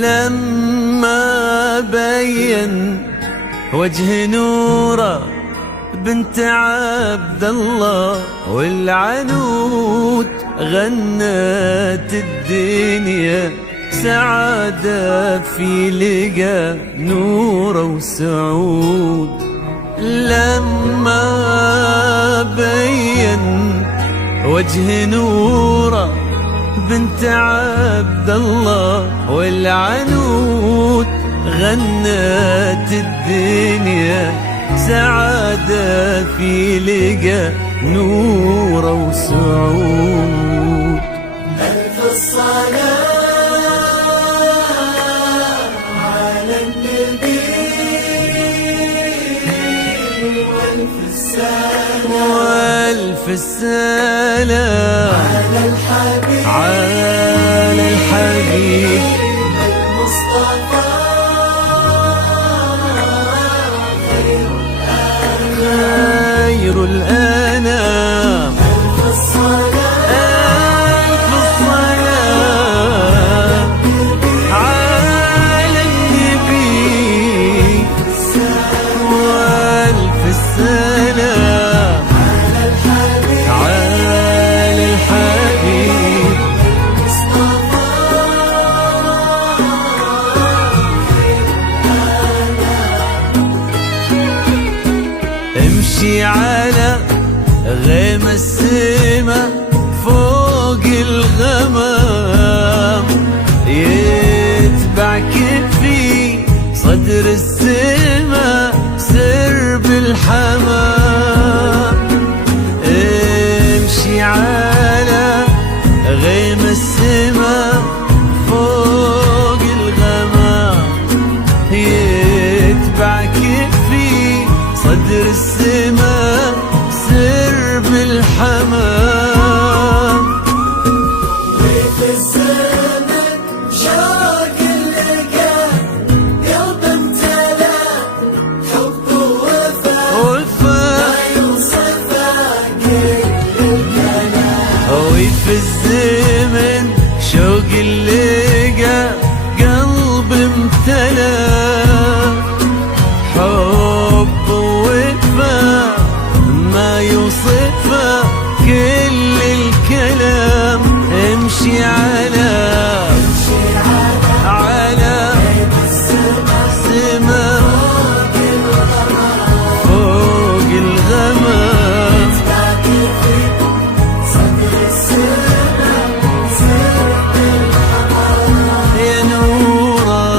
لما بين وجه نوره بنت عبد الله والعنود غنت الدنيا سعادة في لقى نوره وسعود. لما بين وجه نوره بنت عبد الله والعنود غنت الدنيا سعادة في لقى نوره وسعود. ألف الصلاة على النبي وألف السلام وألف السلام على الحبيب المصطفى خير الأنام. ألف الصلاة على النبي وألف السلام على الحبيب امشي على غيم السما فوق الغمام يتبعك في صدر السما سرب الحمام. امشي على غيم السما فوق الغمام يتبعك في صدر السما سرب الحمام. وفي الزمن شوق اللقا قلب امتلا حب ووفا ما يوصف كل الكلام. وفي الزمن شوق اللقا قلب امتلا حب ووفا ما يوصفه كل الكلام. امشي على السما فوق الغمام يا نوره.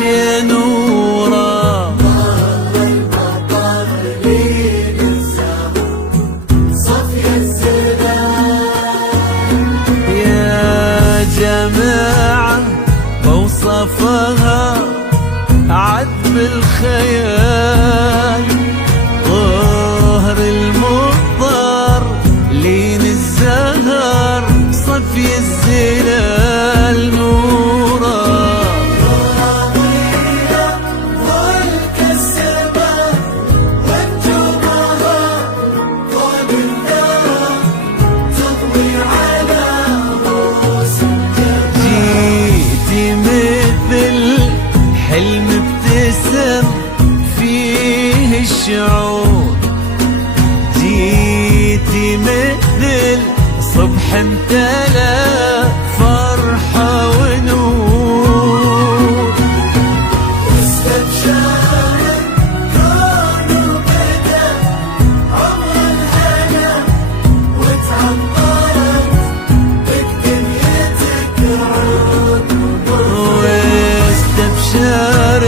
يا نوره يا جماعة بوصفها عذب الخيال ظهر المضطر لين الزهر صفي الزلال. نوره حلم ابتسم فيه الشعور جيتي مثل صبح امتلا فرحة ونور. استبشرت كون وبدا عمر الهنا وتعطرت بك دنيتك عود. واستبشر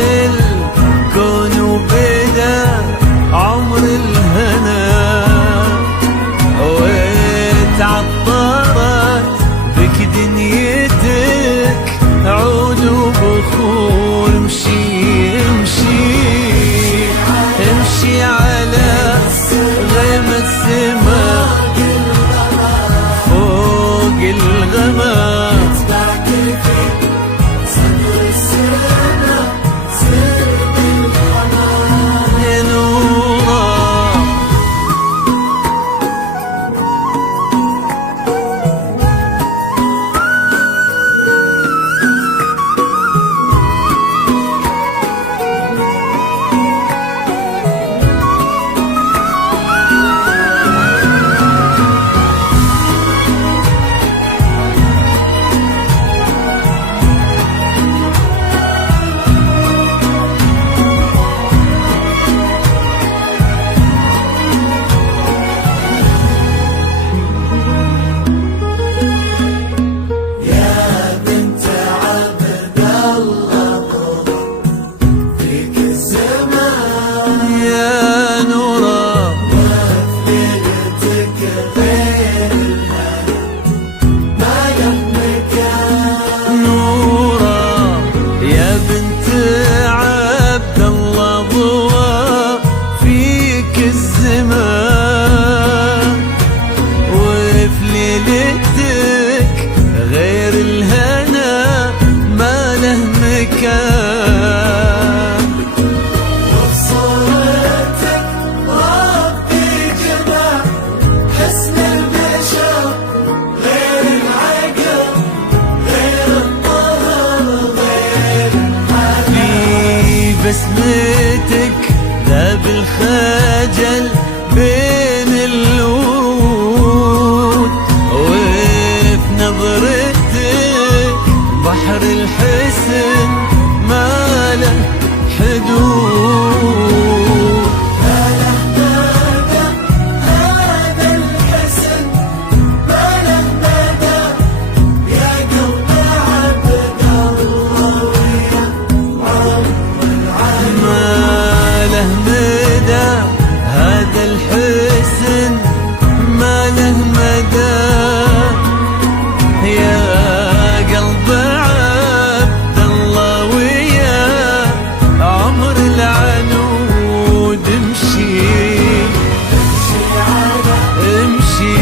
بحر الحسن ما له حدود. هذا الحسن ما له مدى يا قلب عبد الله ويا عمر العين. ما له مدى هذا الحسن ما له مدى يا قلب عبد الله ويا عمر العنود. امشي امشي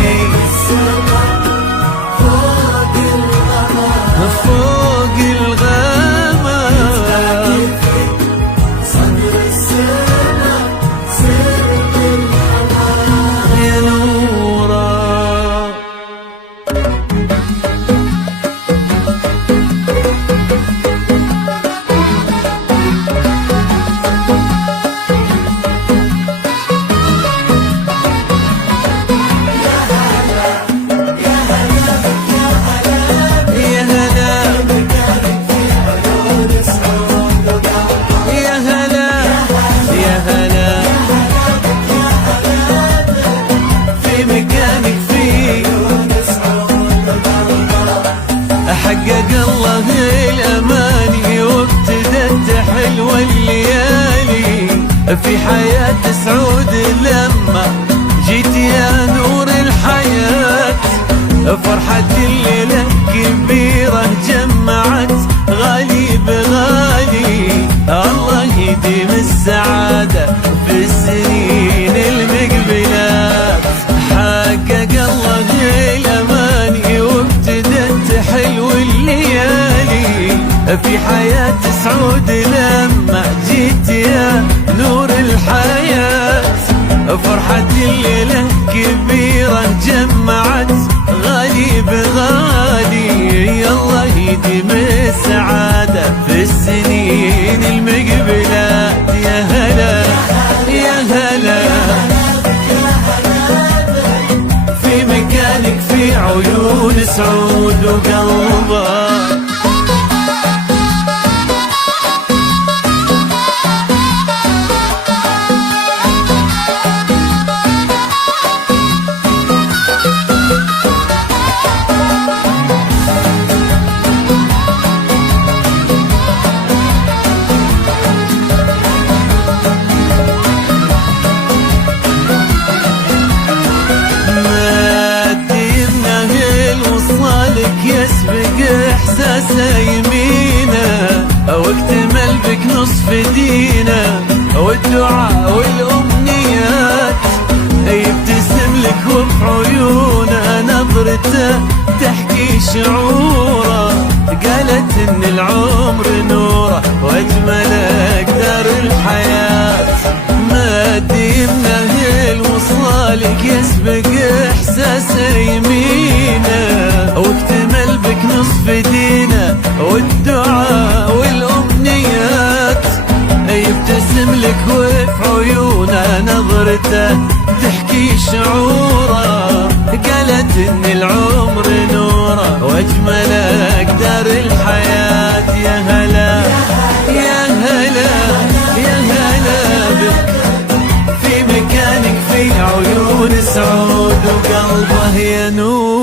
فوق الغمام فوق الغمام صدر السماء سرب الحمام. يا نورا. يا هلا يا هلا يا هلا في مكانك فيه حقق الله الأماني وابتدت حلوة الليالي في حياة سعود لما جيت يا نور الحياة. فرحة الليلة كبيرة جمعت غالي بغالي الله يديم السعادة في السنين المقبلات. حقق الله الأماني وابتدت حلو الليالي في حياة سعود لما جيت يا نور الحياة. فرحة الليلة كبيرة جمعت غالي بغالي الله يديم السعادة في السنين المقبلات. يا هلا يا هلا في مكانك في عيون سعود وقلبه. يسبق احساسه يمينه واكتمل بك نصف دينه والدعاء والامنيات. يبتسم لك وفي عيونه نظرته تحكي شعوره. قالت ان العمر نوره واجمل اقدار الحياه. ما يمنه وصالك يسبق احساسه يمينه واكتمل بك نصف دينه والدعاء والامنيات. يبتسم لك وفي عيونه نظرته تحكي شعوره. قالت ان العمر نوره واجمل اقدار الحياه. يا هلا يا هلا يا هلا بك في مكانك في عيون سعود وقلبه يا نور.